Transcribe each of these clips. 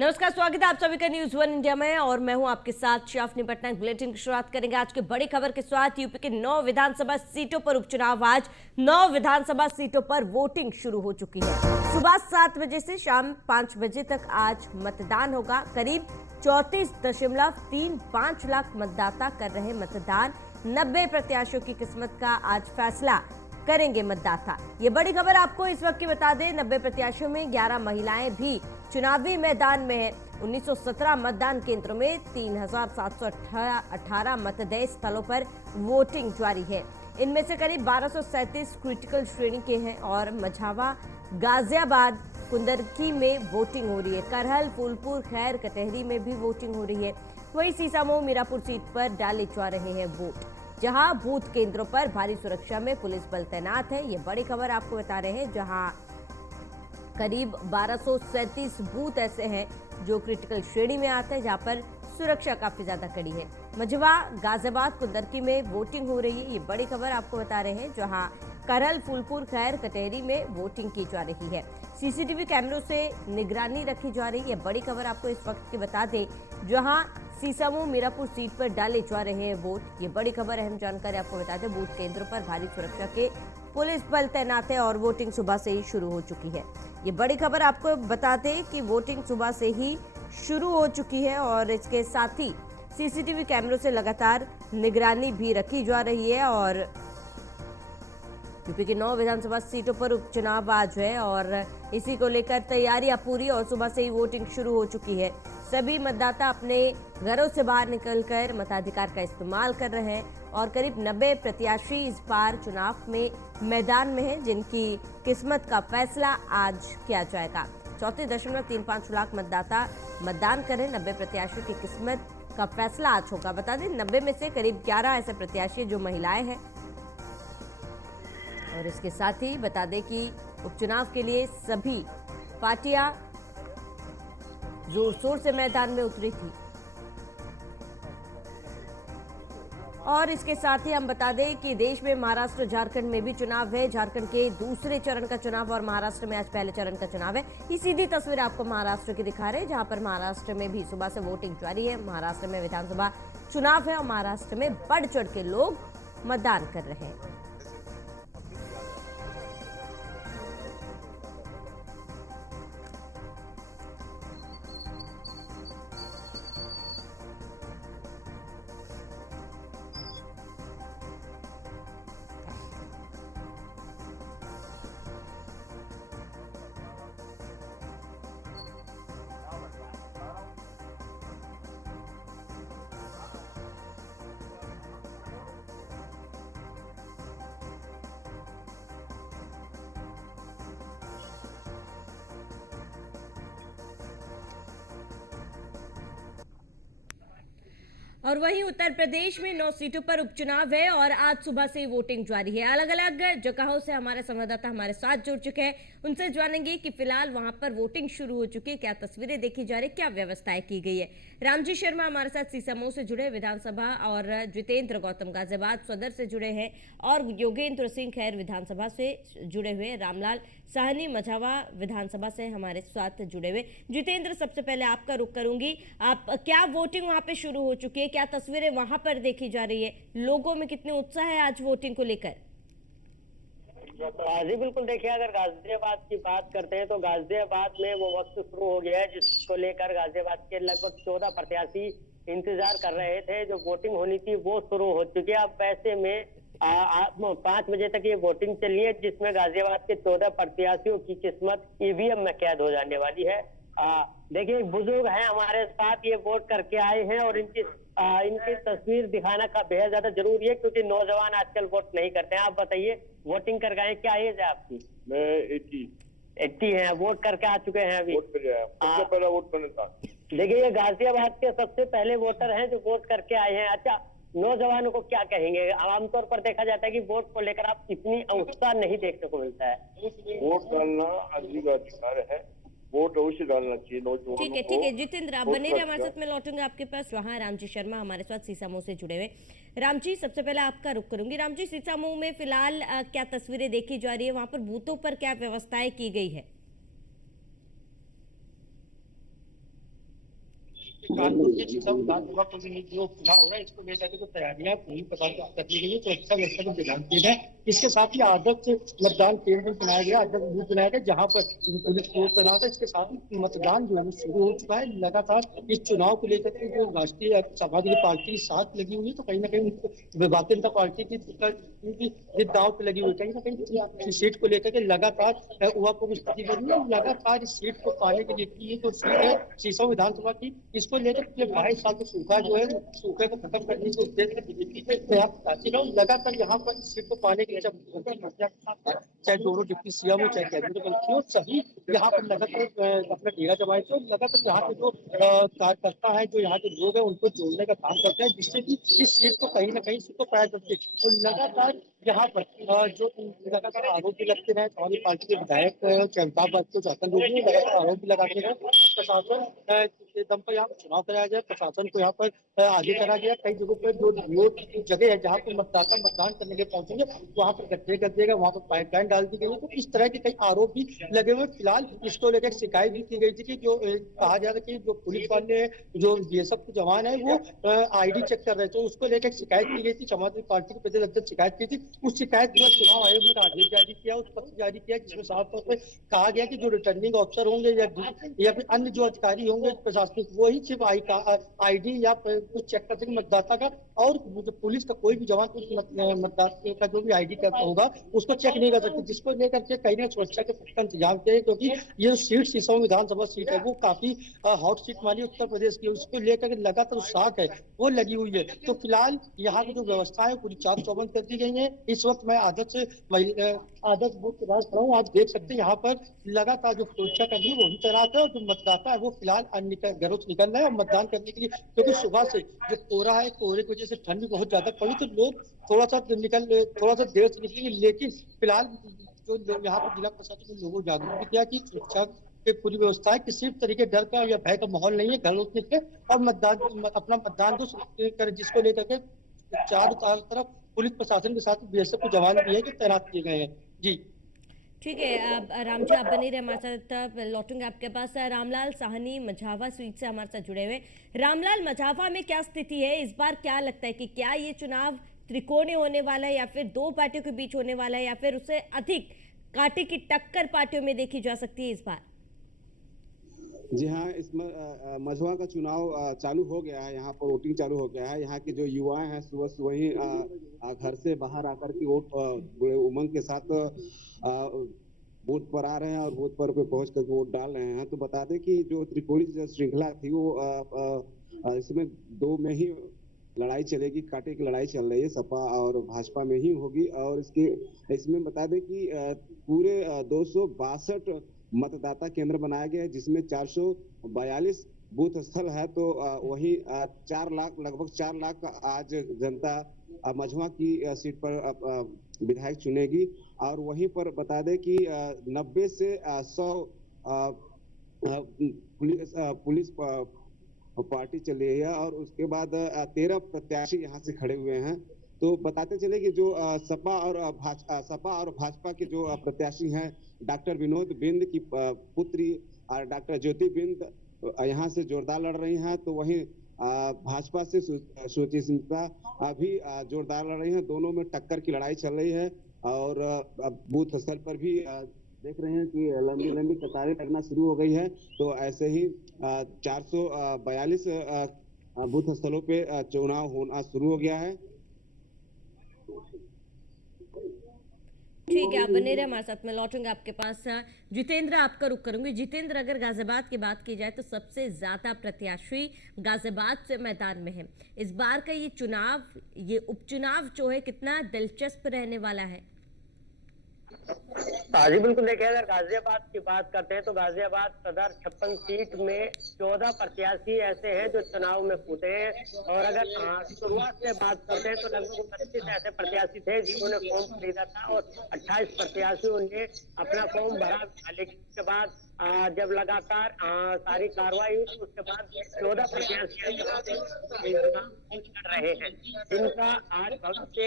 नमस्कार, स्वागत है आप सभी का न्यूज वन इंडिया में और मैं हूं आपके साथ शाफनी पटनायक। बुलेटिन की शुरुआत करेंगे आज की बड़ी खबर के साथ। यूपी के 9 विधानसभा सीटों पर उपचुनाव। आज 9 विधानसभा सीटों पर वोटिंग शुरू हो चुकी है। सुबह 7 बजे से शाम 5 बजे तक आज मतदान होगा। करीब 34.35 लाख मतदाता कर रहे मतदान। 90 प्रत्याशियों की किस्मत का आज फैसला करेंगे मतदाता। ये बड़ी खबर आपको इस वक्त की बता दें, 90 प्रत्याशियों में 11 महिलाएं भी चुनावी मैदान में है। 1917 मतदान केंद्रों में 3718 मतदेय स्थलों पर वोटिंग जारी है। इनमें से करीब 1237 क्रिटिकल श्रेणी के हैं और मझावा, गाजियाबाद, कुंदरकी में वोटिंग हो रही है। करहल, फूलपुर, खैर, कटहरी में भी वोटिंग हो रही है। वहीं सीसामऊ, मीरापुर सीट पर डाले जा रहे हैं वोट, जहां बूथ केंद्रों पर भारी सुरक्षा में पुलिस बल तैनात है। ये बड़ी खबर आपको बता रहे हैं, जहां करीब 1237 बूथ ऐसे हैं जो क्रिटिकल श्रेणी में आते हैं, जहां पर सुरक्षा काफी ज्यादा कड़ी है। मझवा, गाजियाबाद, कुंदरकी में वोटिंग हो रही है। ये बड़ी खबर आपको बता रहे हैं, जहां करहल, फूलपुर, खैर, कटहरी में वोटिंग की जा रही है। सीसीटीवी कैमरों से निगरानी रखी जा रही है। बड़ी खबर आपको इस वक्त की बता दें, जहां सीसामऊ, मीरापुर सीट पर डाले जा रहे हैं वोट। ये बड़ी खबर, अहम जानकारी आपको बता दें। बूथ केंद्रों पर भारी सुरक्षा के पुलिस बल तैनात है और वोटिंग सुबह से ही शुरू हो चुकी है। ये बड़ी खबर आपको बता दें कि वोटिंग सुबह से ही शुरू हो चुकी है और इसके साथ ही सीसीटीवी कैमरों से लगातार निगरानी भी रखी जा रही है। और यूपी की 9 विधानसभा सीटों पर उपचुनाव आज है और इसी को लेकर तैयारियां पूरी और सुबह से ही वोटिंग शुरू हो चुकी है। सभी मतदाता अपने घरों से बाहर निकलकर मताधिकार का इस्तेमाल कर रहे हैं और करीब 90 प्रत्याशी इस बार चुनाव में मैदान में हैं, जिनकी किस्मत का फैसला आज किया जाएगा। 34.35 लाख मतदाता मतदान करें। 90 प्रत्याशियों की किस्मत का फैसला आज होगा। बता दें, 90 में से करीब 11 ऐसे प्रत्याशी जो महिलाएं हैं। और इसके साथ ही बता दें कि उपचुनाव के लिए सभी पार्टियां जोर शोर से मैदान में उतरी थी। और इसके साथ ही हम बता दें कि देश में महाराष्ट्र, झारखंड में भी चुनाव है। झारखंड के दूसरे चरण का चुनाव और महाराष्ट्र में आज पहले चरण का चुनाव है। ये सीधी तस्वीर आपको महाराष्ट्र की दिखा रहे हैं, जहां पर महाराष्ट्र में भी सुबह से वोटिंग जारी है। महाराष्ट्र में विधानसभा चुनाव है और महाराष्ट्र में बढ़ चढ़ के लोग मतदान कर रहे हैं। और वहीं उत्तर प्रदेश में 9 सीटों पर उपचुनाव है और आज सुबह से वोटिंग जारी है। अलग अलग जगहों से हमारे संवाददाता हमारे साथ जुड़ चुके हैं, उनसे जानेंगे कि फिलहाल वहां पर वोटिंग शुरू हो चुकी है, क्या तस्वीरें देखी जा रही, क्या व्यवस्थाएं की गई है। रामजी शर्मा हमारे साथ सीसामऊ से जुड़े विधानसभा और जितेंद्र गौतम गाजियाबाद सदर से जुड़े हैं और योगेंद्र सिंह खैर विधानसभा से जुड़े हुए, रामलाल साहनी मझावा विधानसभा से हमारे साथ जुड़े हुए। जितेंद्र, सबसे पहले आपका रुख करूंगी, आप क्या वोटिंग वहां पे शुरू हो चुकी है, क्या तस्वीरें वहां पर देखी जा रही है, लोगों में कितने उत्साह है आज वोटिंग को लेकर? जी बिल्कुल, देखिए अगर गाजियाबाद की बात करते हैं तो गाजियाबाद में वो वक्त शुरू हो गया है जिसको लेकर गाजियाबाद के लगभग 14 प्रत्याशी इंतजार कर रहे थे। जो वोटिंग होनी थी वो शुरू हो चुकी है। अब ऐसे में 5 बजे तक ये वोटिंग चली है, जिसमें गाजियाबाद के 14 प्रत्याशियों की किस्मत ईवीएम में कैद हो जाने वाली है। देखिए एक बुजुर्ग हैं हमारे साथ, ये वोट करके आए हैं और इनकी तस्वीर दिखाना का बेहद ज्यादा जरूरी है क्योंकि नौजवान आजकल वोट नहीं करते हैं। आप बताइए, वोटिंग कर गए, क्या एज है आपकी? मैं 80 है। वोट करके आ चुके हैं अभी? वोट पे सबसे पहला वोट मैंने था। देखिए ये गाजियाबाद के सबसे पहले वोटर हैं जो वोट करके आए हैं। अच्छा, नौजवानों को क्या कहेंगे? आमतौर पर देखा जाता है कि वोट को लेकर आप इतनी उत्साह नहीं देखने को मिलता है। वोट डालना आदमी का अधिकार है, वोट अवश्य डालना चाहिए नौजवानों को। ठीक है जितेंद्र, आप बने रहे हमारे साथ, मैं लौटूंगा आपके पास। वहाँ रामजी शर्मा हमारे साथ सीसामऊ से जुड़े हुए। रामजी, सबसे पहले आपका रुख करूंगी। रामजी, सीसामऊ में फिलहाल क्या तस्वीरें देखी जा रही है, वहां पर बूथों पर क्या व्यवस्थाएं की गई है? कानपुर के शीशम विधानसभा को जो चुनाव हो रहा है इसको लेकर के जो तैयारियां पूरी प्रकार से कर ली गई है, तो अच्छा व्यवस्था को प्रदान किया जाए। इसके साथ ही आदर्श मतदान केंद्र बनाया गया, आदर्श बूथ बनाया गया जहाँ पर पुलिस फोर्स तैनात है। इसके साथ ही मतदान जो है वो शुरू हो चुका है। लगातार इस चुनाव को लेकर के जो राष्ट्रीय समाजवादी पार्टी साथ लगी हुई है, तो कहीं ना कहीं भारतीय जनता पार्टी की दांव पे लगी हुई है। कहीं ना कहीं सीट को लेकर के लगातार उहापोह स्थिति बनी है। लगातार इस सीट को पाने के लिए ये जो सीट है शीशम विधानसभा की, इसको लेकर पिछले 22 साल का सूखा जो है सूखे को खत्म करने के उद्देश्य से बीजेपी के प्रयास लगातार यहाँ पर इस सीट को पाने के लिए चाहे दोनों डिप्टी सीएम हो चाहे कैबिनेट मंत्री हो, सभी यहाँ पर लगातार अपना डेरा जमाए थे। लगातार यहाँ के जो कार्यकर्ता है, जो यहाँ के लोग हैं, उनको जोड़ने का काम करते हैं, जिससे कि इस सीट को कहीं ना कहीं इसको पाया करते। और लगातार यहाँ पर जो लगातार आरोप भी लगते रहे, हमारी पार्टी के विधायक अमिताभ बच्चन जातन लोग लगातार आरोप भी लगाते रहे। प्रशासन के दम पर यहाँ पर चुनाव कराया गया, प्रशासन को यहाँ पर आगे करा गया। कई जगहों पर जो जगह है जहाँ पर मतदाता मतदान करने के पहुंचेंगे वहाँ पर गड्ढे कर दिए गए, वहाँ पर पाइपलाइन डाल दी गई है। तो इस तरह के कई आरोप भी लगे हुए। फिलहाल इसको लेकर शिकायत भी की गई थी कि जो कहा जा रहा है कि जो पुलिस वाले जो बीएसएफ के जवान है वो आईडी चेक कर रहे थे, उसको लेकर शिकायत की गई थी। समाजवादी पार्टी के प्रदेश अध्यक्ष शिकायत की थी। उस शिकायत के बाद चुनाव आयोग ने आदेश जारी किया, उस पत्र जारी किया जिसमें साफ तौर पर कहा गया कि जो रिटर्निंग ऑफिसर होंगे या फिर अन्य जो अधिकारी होंगे प्रशासनिक, वही सिर्फ आईडी या कुछ चेक कर सके मतदाता का, और पुलिस का कोई भी जवान मतदाता का जो भी आईडी का होगा उसको चेक नहीं कर सकते। जिसको लेकर के कहीं ना सुरक्षा के पुख्ता इंतजाम किए, क्योंकि ये सीट शीशम विधानसभा सीट है वो काफी हॉट सीट मानी उत्तर प्रदेश की, उसको लेकर लगातार साख है वो लगी हुई है। तो फिलहाल यहाँ की जो व्यवस्था है पूरी चाक चौबंद कर दी गई है। इस वक्त मैं आदर्श बूथ के पास खड़ा हूँ। आप देख सकते हैं यहाँ पर लगातार जो सुरक्षा कर्मी है वही तैनात है, और जो मतदाता है वो फिलहाल घरों से निकल रहे हैं मतदान करने के लिए, क्योंकि सुबह से जो कोहरा है, कोहरे की वजह से ठंड भी बहुत ज्यादा पड़ी, तो लोग थोड़ा सा देर से निकलेंगे। लेकिन फिलहाल जो यहाँ पर जिला प्रशासन ने लोगों को जागरूक भी किया कि सुरक्षा की पूरी व्यवस्था है, किसी भी तरीके डर का या भय का माहौल नहीं है। घरों से निकले और अपना मतदान को करें, जिसको लेकर के चारों तरफ पुलिस प्रशासन के साथ बीएसएफ के जवान भी है कि तैनात किए गए हैं। जी ठीक है। अब राम जी आप बने रहे हमारे साथ, लौटूंगे आपके पास। रामलाल साहनी मझावा सीट से हमारे साथ जुड़े हुए। रामलाल, मझावा में क्या स्थिति है इस बार? क्या लगता है कि क्या ये चुनाव त्रिकोणीय होने वाला है, या फिर दो पार्टियों के बीच होने वाला है, या फिर उससे अधिक कांटे की टक्कर पार्टियों में देखी जा सकती है इस बार? जी हाँ, इस मझवा का चुनाव चालू हो गया है। यहाँ पर वोटिंग चालू हो गया है। यहाँ के जो युवा हैं सुबह सुबह ही घर से बाहर आकर के वोट बड़े उमंग के साथ बूथ पर आ रहे हैं और बूथ पर पहुंच कर वोट डाल रहे हैं। तो बता दें कि जो त्रिकोणीय श्रृंखला थी वो इसमें दो में ही लड़ाई चलेगी, कांटे की लड़ाई चल रही है, सपा और भाजपा में ही होगी। और इसमें बता दें कि पूरे 262 मतदाता केंद्र बनाया गया है, जिसमें 442 बूथ स्थल है। तो वही 4 लाख लगभग 4 लाख आज जनता मझवा की सीट पर विधायक चुनेगी। और वहीं पर बता दें कि 90 से 100 पुलिस पार्टी चली है, और उसके बाद 13 प्रत्याशी यहाँ से खड़े हुए हैं। तो बताते चले कि जो सपा और भाजपा के जो प्रत्याशी हैं, डॉक्टर विनोद बिंद की पुत्री डॉक्टर ज्योति बिंद यहाँ से जोरदार लड़ रही हैं। तो वहीं भाजपा से सुचि सिंह अभी जोरदार लड़ रही हैं। दोनों में टक्कर की लड़ाई चल रही है। और बूथ स्थल पर भी देख रहे हैं कि लंबी लंबी कतारें लगना शुरू हो गई है। तो ऐसे ही 442 बूथ स्थलों पे चुनाव होना शुरू हो गया है। ठीक है, आप बने रहे हमारे साथ, में लौटूंगा आपके पास। जितेंद्र, आपका रुख करूंगी। जितेंद्र, अगर गाजियाबाद की बात की जाए तो सबसे ज्यादा प्रत्याशी गाजियाबाद से मैदान में है। इस बार का ये चुनाव, ये उपचुनाव जो है, कितना दिलचस्प रहने वाला है? जी बिल्कुल। देखिए, अगर गाजियाबाद की बात करते हैं तो गाजियाबाद सदर 56 सीट में 14 प्रत्याशी ऐसे हैं जो चुनाव में कूदे हैं। और अगर शुरुआत से बात करते हैं तो लगभग 29 ऐसे प्रत्याशी थे जिन्होंने फॉर्म खरीदा था, और 28 प्रत्याशियों ने अपना फॉर्म भरा। लेकिन उसके बाद जब लगातार सारी कार्रवाई हुई तो उसके बाद 14 प्रत्याशी कर रहे हैं, जिनका आज भविष्य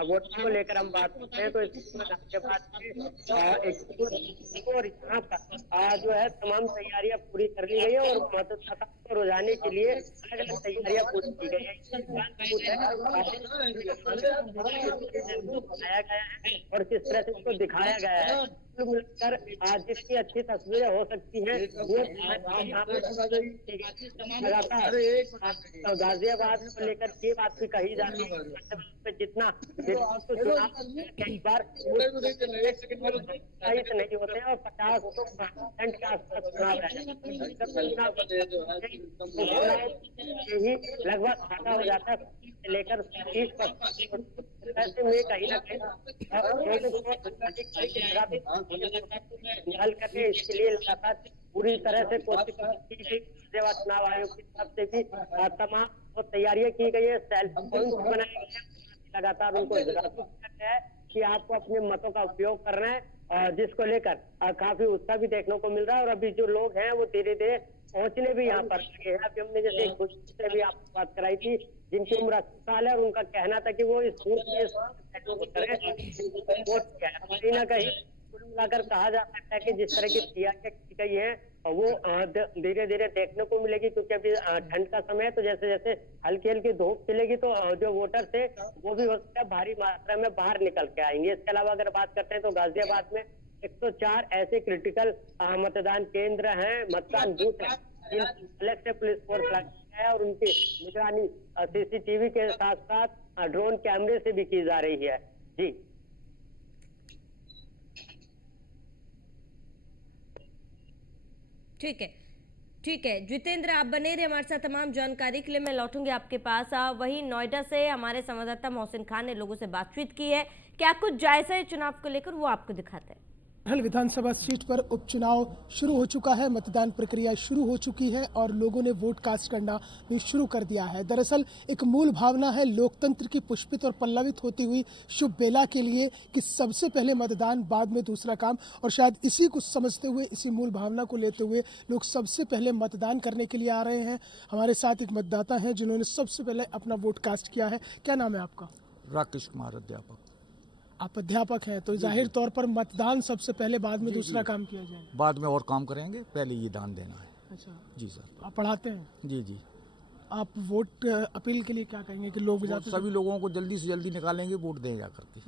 वोटिंग को लेकर हम बात करते हैं। तो इसके बाद और यहाँ पर जो है तमाम तैयारियां पूरी कर ली गई है और मतदाता को रुझाने के लिए अलग अलग तैयारियां पूरी की गई है। दिखाया गया है और किस तरह से उसको दिखाया गया है, मिलकर आज जिसकी अच्छी तस्वीरें हो सकती हैं वो लगातार गाजियाबाद को लेकर ये बात भी कही जाती है जितना कई बार नहीं होते और 50% के आसपास चुनाव यही लगभग आधा हो जाता है लेकर 30% में कहीं ना कहीं हल करने इसके लिए लगातार पूरी तरह से कोशिश की गई। चुनाव आयोग की तरफ से भी तमाम तैयारियां की गई है, सेल्फ पॉइंट बनाए गए हैं, लगातार उनको जागरूक किया गया है कि आपको अपने मतों का उपयोग करना है, जिसको लेकर काफी उत्साह भी देखने को मिल रहा है। और अभी जो लोग हैं वो धीरे धीरे पहुंचने भी यहाँ पर लगे हैं। अभी हमने जैसे एक बुजुर्ग से भी आपको बात कराई थी जिनकी उम्र 80 साल है और उनका कहना था कि वो इस वोट कहीं ना कहीं कुल मिलाकर कहा जा सकता है कि जिस तरह की तैयारियां की गई है वो धीरे धीरे देखने को मिलेगी, क्योंकि अभी ठंड का समय है। तो जैसे जैसे हल्की हल्की धूप खिलेगी तो जो वोटर्स है वो भी हो सकता है भारी मात्रा में बाहर निकल के आएंगे। इसके अलावा अगर बात करते हैं तो गाजियाबाद में 104 ऐसे क्रिटिकल मतदान केंद्र हैं, मतदान बूथ है, अलग से पुलिस फोर्स लगाया है और उनकी निगरानी सीसीटीवी के साथ साथ ड्रोन कैमरे से भी की जा रही है। जी ठीक है जितेंद्र, आप बने रहे हमारे साथ तमाम जानकारी के लिए। मैं लौटूंगी आपके पास। वहीं नोएडा से हमारे संवाददाता मोहसिन खान ने लोगों से बातचीत की है, क्या कुछ जायजा है चुनाव को लेकर, वो आपको दिखाते हैं। करहल विधानसभा सीट पर उपचुनाव शुरू हो चुका है, मतदान प्रक्रिया शुरू हो चुकी है और लोगों ने वोट कास्ट करना भी शुरू कर दिया है। दरअसल एक मूल भावना है लोकतंत्र की पुष्पित और पल्लवित होती हुई शुभ बेला के लिए कि सबसे पहले मतदान बाद में दूसरा काम, और शायद इसी को समझते हुए, इसी मूल भावना को लेते हुए लोग सबसे पहले मतदान करने के लिए आ रहे हैं। हमारे साथ एक मतदाता हैं जिन्होंने सबसे पहले अपना वोट कास्ट किया है। क्या नाम है आपका? राकेश कुमार, अध्यापक। आप अध्यापक हैं, तो जाहिर तौर पर मतदान सबसे पहले, बाद में दूसरा काम किया जाएगा। बाद में और काम करेंगे, पहले ये दान देना है। अच्छा जी सर। आप पढ़ाते हैं? जी जी। आप वोट अपील के लिए क्या कहेंगे कि लोग जाते सभी लोगों को जल्दी से जल्दी निकालेंगे, वोट दें जा करके।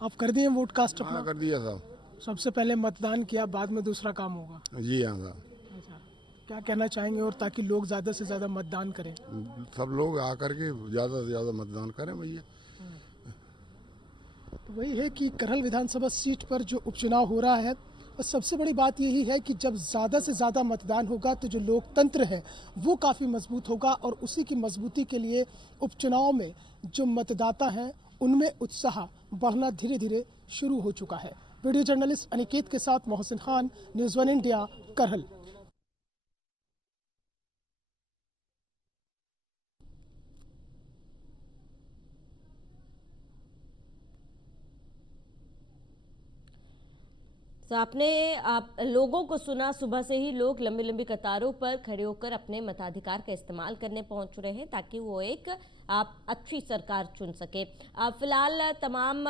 आप कर दिए वोट कास्ट अपना? कर दिया साहब। सबसे पहले मतदान किया, बाद में दूसरा काम होगा? जी हाँ साहब। अच्छा, क्या कहना चाहेंगे और ताकि लोग ज़्यादा से ज़्यादा मतदान करें? सब लोग आकर के ज़्यादा से ज़्यादा मतदान करें भैया। तो वही है कि करहल विधानसभा सीट पर जो उपचुनाव हो रहा है, और सबसे बड़ी बात यही है कि जब ज़्यादा से ज़्यादा मतदान होगा तो जो लोकतंत्र है वो काफ़ी मजबूत होगा, और उसी की मजबूती के लिए उपचुनाव में जो मतदाता हैं उनमें उत्साह बढ़ना धीरे धीरे शुरू हो चुका है। वीडियो जर्नलिस्ट अनिकेत के साथ मोहसिन खान, न्यूज़ 1 इंडिया, करहल। तो आपने लोगों को सुना, सुबह से ही लोग लंबी लंबी कतारों पर खड़े होकर अपने मताधिकार का इस्तेमाल करने पहुंच रहे हैं ताकि वो एक अच्छी सरकार चुन सके। फिलहाल तमाम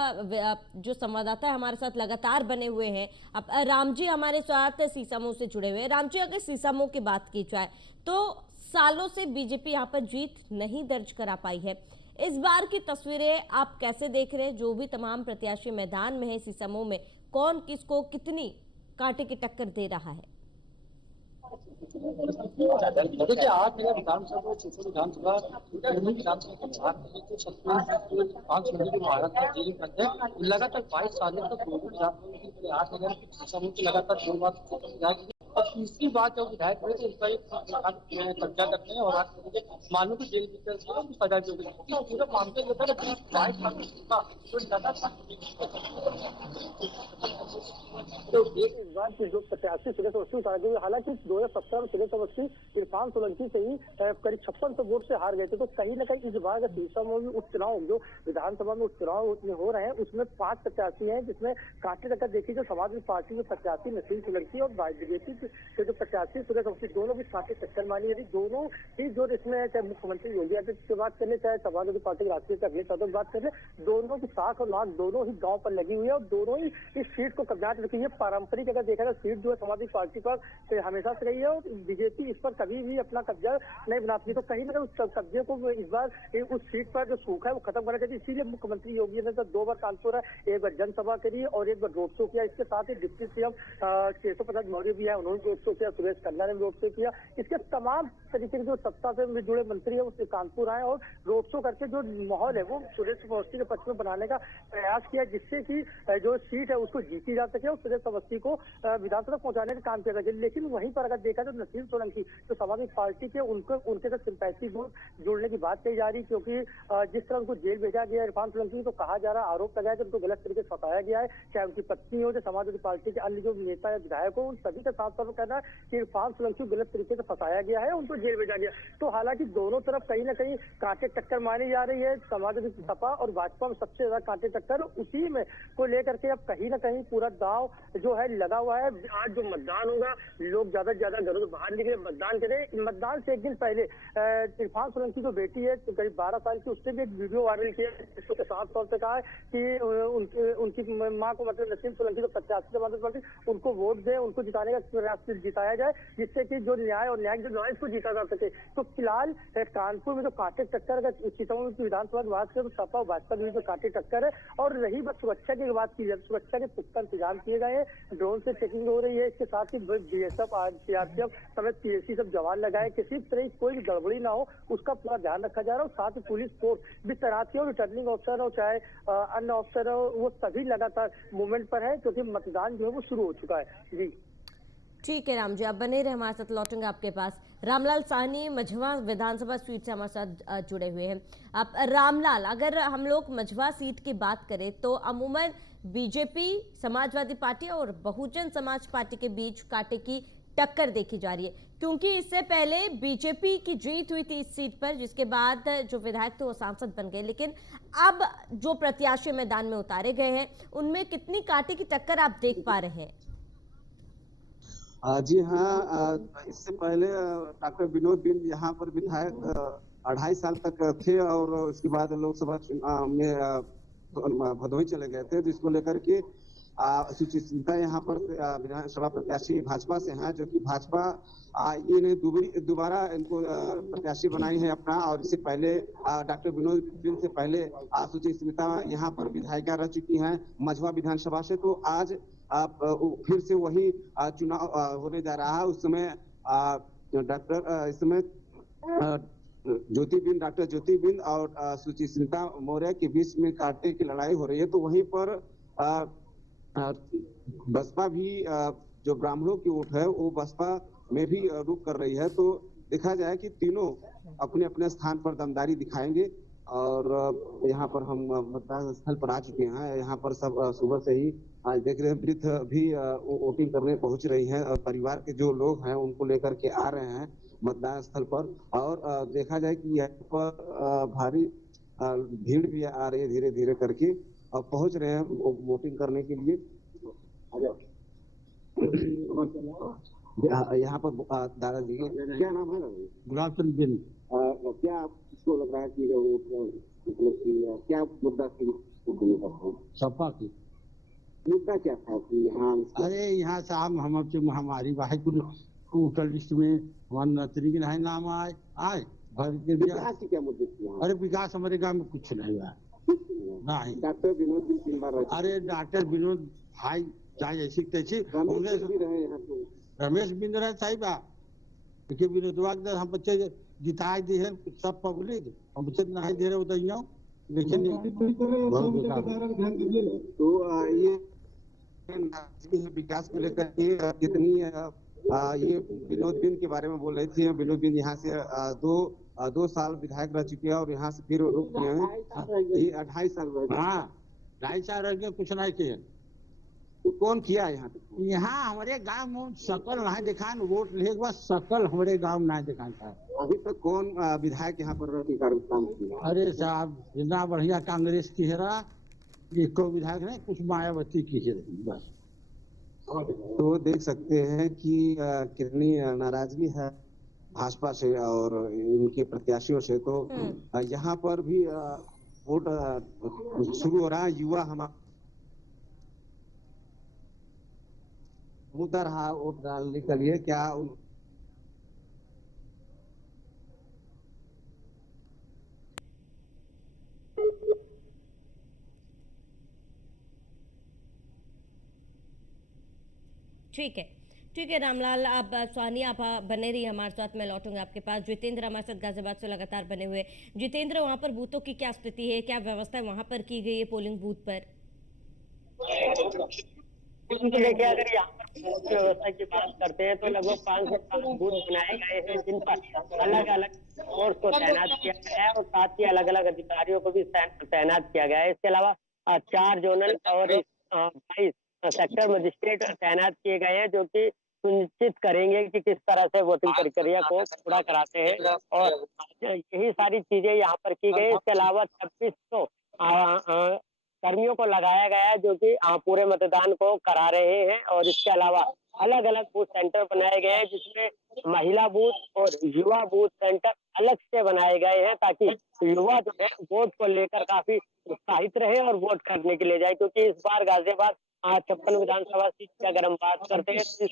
जो संवाददाता हमारे साथ लगातार बने हुए हैं, अब राम जी हमारे साथ सीसामऊ से जुड़े हुए हैं। राम जी, अगर सीसामऊ की बात की जाए तो सालों से बीजेपी यहाँ पर जीत नहीं दर्ज करा पाई है। इस बार की तस्वीरें आप कैसे देख रहे हैं? जो भी तमाम प्रत्याशी मैदान में है सीसामऊ में, कौन किसको कितनी कांटे की टक्कर दे रहा है? देखिए, आज मेरा विधानसभा लगातार 22 सालों तक लगातार 2 बार और तीसरी बात जो विधायक हुए थे उनका एक कब्जा करते हैं और आज मुझे मालूम की जेल भीतर सजा दी गई पूरे मामले में जो तो इस बार की जो 85 सुरेश अवस्थी उतार गई, हालांकि 2017 में सुरेश अवस्थी इरफान सोलंकी से ही करीब 5600 वोट से हार गए थे। तो कहीं ना कहीं इस बार का तीसरा में उपचुनाव जो विधानसभा में उपचुनाव हो रहे हैं उसमें 5 प्रत्याशी हैं, जिसमें कांटे टक्कर देखी जो समाजवादी पार्टी के प्रत्याशी नसीम सोलंकी और बीजेपी के जो प्रत्याशी सुरेश अवस्थी दोनों की कांटे टक्कर मानी। यदि दोनों ही जो इसमें चाहे मुख्यमंत्री योगी आदित्यनाथ की बात कर ले, चाहे समाजवादी पार्टी के राष्ट्रीय अखिलेश यादव की बात कर ले, दोनों की साख और नाक दोनों ही गाँव पर लगी हुई है और दोनों ही इस सीट को कब्जा रखी है। पारंपरिक अगर देखा जाए सीट जो है समाजवादी पार्टी पर हमेशा से रही है और बीजेपी इस पर कभी भी अपना कब्जा नहीं बनाती। तो कहीं ना कहीं उस कब्जे को इस बार उस सीट पर जो सूखा है वो खत्म करना चाहिए। इसीलिए मुख्यमंत्री योगी ने तो 2 बार कानपुर है, एक बार जनसभा करी और एक बार रोड शो किया। इसके साथ ही डिप्टी सीएम केशव प्रसाद मौर्य भी है, उन्होंने रोड शो किया, सुरेश खन्ना ने रोड शो किया। इसके तमाम तरीके के जो सत्ता से जुड़े मंत्री है वो कानपुर आए और रोड शो करके जो माहौल है वो सुरेश अवस्थी के पक्ष में बनाने का प्रयास किया, जिससे कि जो सीट है उसको जीती जा सके और सुरेश अवस्थी को विधानसभा पहुंचाने का काम किया सके। लेकिन वहीं पर अगर देखा तो नसीम सोलंकी जो समाजवादी पार्टी के उनके साथ सिंपैथी वोट जोड़ने की बात कही जा रही, क्योंकि जिस तरह उनको जेल भेजा गया इरफान सोलंकी तो कहा जा रहा है, आरोप लगाया कि उनको गलत तरीके से फंसाया गया है, चाहे उनकी पत्नी हो, चाहे समाजवादी पार्टी के अन्य जो नेता या विधायक हो, उन सभी का साफ तौर पर कहना है कि इरफान सोलंकी को गलत तरीके से फंसाया गया है, उनको जेल भेजा गया। तो हालांकि दोनों तरफ कहीं ना कहीं कांटे टक्कर मानी जा रही है। समाजवादी सपा और भाजपा में सबसे ज्यादा कांटे टक्कर उसी में को लेकर के अब कहीं ना कहीं पूरा दांव जो है लगा हुआ है। आज जो मतदान होगा लोग ज्यादा से ज्यादा घरों से बाहर निकले मतदान करें। मतदान से एक दिन पहले इरफान सोलंकी जो बेटी है तो करीब 12 साल की, उसने भी एक वीडियो वायरल किया जिसको साफ तौर से कहा है कि उनकी माँ को मतलब नसीम सोलंकी जो 85 समाजवादी पार्टी उनको वोट दे, उनको जिताने का प्रयास जिताया जाए, जिससे कि जो न्याय और न्याय जो लड़ाई को जीता जा सके। तो फिलहाल कानपुर में जो कांटे टक्कर का सीताओं की विधानसभा की बात करें तो सपा और भाजपा की जो कांटे टक्कर है। और रही बात सुरक्षा की बात की जाए, सुरक्षा के पुख्ता इंतजाम किए गए हैं, ड्रोन से चेकिंग हो रही है। इसके साथ ही बीएसएफ, सीआरपीएफ समेत पीएसी सब जवान लगाए, किसी तरह की कोई भी गड़बड़ी ना हो उसका पूरा ध्यान रखा जा रहा है। और साथ ही पुलिस फोर्स भी तैनात की और रिटर्निंग ऑफिसर हो चाहे अन्य ऑफिसर हो, वो सभी लगातार मूवमेंट पर है क्योंकि मतदान जो है वो शुरू हो चुका है। जी ठीक है राम जी, आप बने रहे, हमारे साथ लौटेंगे आपके पास। रामलाल साहनी मझवा विधानसभा सीट से हमारे साथ जुड़े हुए हैं। आप रामलाल, अगर हम लोग मझवा सीट की बात करें तो अमूमन बीजेपी, समाजवादी पार्टी और बहुजन समाज पार्टी के बीच कांटे की टक्कर देखी जा रही है, क्योंकि इससे पहले बीजेपी की जीत हुई थी इस सीट पर, जिसके बाद जो विधायक थे वो सांसद बन गए। लेकिन अब जो प्रत्याशी मैदान में उतारे गए हैं उनमें कितनी कांटे की टक्कर आप देख पा रहे हैं? जी हाँ, इससे पहले डॉक्टर विनोद बिंद यहाँ पर विधायक 2.5 साल तक थे और उसके बाद लोकसभा चुनाव में भदोही चले गए थे। तो इसको लेकर के सुचिंता यहाँ पर विधानसभा प्रत्याशी भाजपा से हैं, जो कि भाजपा ये दोबारा इनको प्रत्याशी बनाई है अपना। और इससे पहले डॉक्टर विनोद बिंद से पहले सुचिंता यहाँ पर विधायिका रह चुकी हैं मझवा विधानसभा से। तो आज फिर से वही चुनाव होने जा रहा है। उस समय इस समय डॉक्टर ज्योति बिंद और सुचिंता मौर्य के बीच में कांटे की लड़ाई हो रही है। तो वहीं पर बसपा भी जो ब्राह्मणों की वोट है वो बसपा में भी रुख कर रही है। तो देखा जाए कि तीनों अपने अपने स्थान पर दमदारी दिखाएंगे। और यहाँ पर हम मतदान स्थल पर आ चुके हैं। यहाँ पर सब सुबह से ही देख रहे हैं, वृद्ध भी वोटिंग करने पहुंच रही हैं और परिवार के जो लोग हैं उनको लेकर के आ रहे हैं मतदान स्थल पर। और देखा जाए कि यहाँ पर भारी भीड़ भी आ रही है धीरे धीरे करके और पहुंच रहे हैं वोटिंग करने के लिए। यहाँ पर दादाजी क्या नाम है? गुलाब चंद बिंद। क्या आपको लग रहा है कि क्या मुद्दा सपा की मुद्दा क्या था कि यहाँ? अरे यहाँ साहब हम हमारी वोटर लिस्ट में हमारे नतरी के नहीं नाम आए भर के दिया। क्या मुद्दे थे? अरे विकास हमारे गाँव में कुछ नहीं हुआ नहीं। डॉक्टर विनोद भी 3 बार अरे डॉक्टर विनोद भाई चाहे ऐसी तैसी रमेश बिंद रहे सही बात, क्योंकि विनोद हम बच्चे जिताए दी है सब पब्लिक, हम बच्चे नहीं दे रहे उदय। लेकिन तो ये विकास को लेकर के कितनी ये विनोद बिंद के बारे में बोल रही थी। विनोद बिंद यहाँ से 2 साल विधायक रह चुके हैं और यहाँ से फिर रुक गए हैं। ये 2.5 साल रह हाँ 2.5 साल रह गए, कुछ नहीं किए। तो कौन किया यहाँ पे? यहाँ हमारे गांव में सकल नहीं दिखान, वोट ले के बाद सकल हमारे गांव में नहीं दिखान था। अभी तक कौन विधायक यहाँ पर रह के काम किया? अरे साहब इतना बढ़िया कांग्रेस की है रहा, एक विधायक नहीं, कुछ मायावती की है बस। तो देख सकते हैं कि कितनी नाराजगी है भाजपा से और उनके प्रत्याशियों से। तो यहाँ पर भी वोट शुरू हो रहा है। युवा हमारा मुद्दा रहा वोट डालने के लिए। क्या ठीक है रामलाल, आप स्वानी आप बने रहिए हमारे साथ। मैं लौटूंगा आपके पास। जितेंद्र हमारे साथ गाजियाबाद से लगातार बने हुए। जितेंद्र, वहां पर बूथों की क्या स्थिति है, क्या व्यवस्था वहां पर की गई है पोलिंग बूथ पर? देखिए, अगर यहाँ पर बूथ की व्यवस्था की बात करते हैं तो लगभग 500 बूथ बनाए गए हैं जिन पर अलग अलग फोर्स को तैनात किया गया है और साथ ही अलग अलग अधिकारियों को भी तैनात किया गया है। इसके अलावा 4 जोनल और 22 सेक्टर मजिस्ट्रेट तैनात किए गए हैं जो कि सुनिश्चित करेंगे कि किस तरह से वोटिंग प्रक्रिया को पूरा कराते हैं और यही सारी चीजें यहाँ पर की गई। इसके अलावा 2600 कर्मियों को लगाया गया है जो कि पूरे मतदान को करा रहे हैं और इसके अलावा अलग अलग बूथ सेंटर बनाए गए हैं जिसमें महिला बूथ और युवा बूथ सेंटर अलग से बनाए गए हैं ताकि युवा जो है वोट को लेकर काफी उत्साहित रहे और वोट करने के लिए जाए। क्योंकि इस बार गाजियाबाद 56 विधानसभा सीट की अगर हम बात करते हैं तो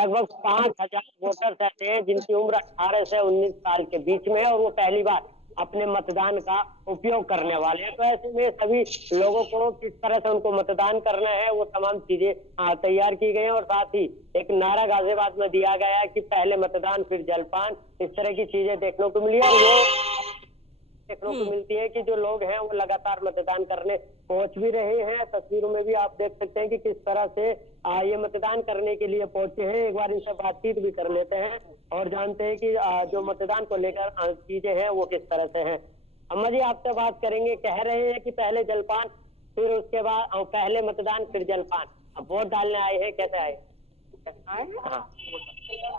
लगभग 5000 वोटर्स ऐसे हैं जिनकी उम्र 18 से 19 साल के बीच में है और वो पहली बार अपने मतदान का उपयोग करने वाले हैं। तो ऐसे में सभी लोगों को किस तरह से उनको मतदान करना है वो तमाम चीजें तैयार की गई हैं और साथ ही एक नारा गाजियाबाद में दिया गया है कि पहले मतदान फिर जलपान। इस तरह की चीजें देखने को मिली है और वो देखने को मिलती है कि जो लोग हैं वो लगातार मतदान करने पहुंच भी रहे हैं। तस्वीरों में भी आप देख सकते हैं कि किस तरह से ये मतदान करने के लिए पहुंचे हैं। एक बार इनसे बातचीत भी कर लेते हैं और जानते हैं कि जो मतदान को लेकर चीजें हैं वो किस तरह से हैं। अम्मा जी, आपसे बात करेंगे। कह रहे हैं कि पहले जलपान फिर उसके बाद पहले मतदान फिर जलपान। अब वोट डालने आए हैं, कैसे आए?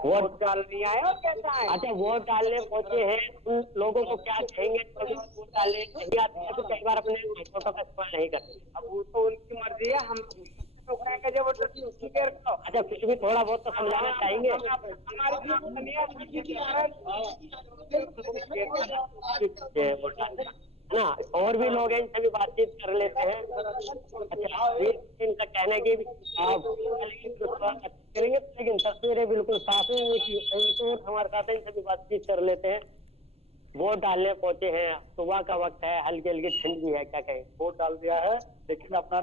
वोट डालने आए और कैसा आए? अच्छा, वोट डालने पहुंचे हैं, उन लोगों को क्या कहेंगे? वोट डालने नहीं आते हैं तो कई बार अपने वोटों का इस्तेमाल नहीं करते। अब वो तो उनकी मर्जी है, हम जबरदस्ती उसकी देर करो। अच्छा, कुछ भी थोड़ा बहुत तो समझाना चाहेंगे? ना और भी लोग हैं, इनसे भी बातचीत कर लेते हैं। अच्छा, इनका कहना है कि करेंगे लेकिन तस्वीरें बिल्कुल साफ है। हमारे साथ इनसे भी बातचीत कर लेते हैं। वोट डालने पहुंचे हैं, सुबह का वक्त है, हल्की हल्की ठंड भी है, क्या कहें? वोट डाल दिया है लेकिन अपना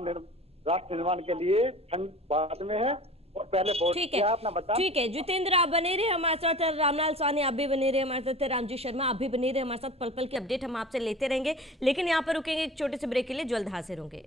राष्ट्र निर्माण के लिए ठंड बाद में है और पहले वोट किया अपना बता। ठीक है जितेंद्र, आप बने रहे हमारे साथ। रामलाल साहनी आप भी बने रहे हमारे साथ। रामजी शर्मा आप भी बने रहे हमारे साथ। पल पल की अपडेट हम आपसे लेते रहेंगे, लेकिन यहाँ पर रुकेंगे एक छोटे से ब्रेक के लिए, जल्द हाजिर होंगे।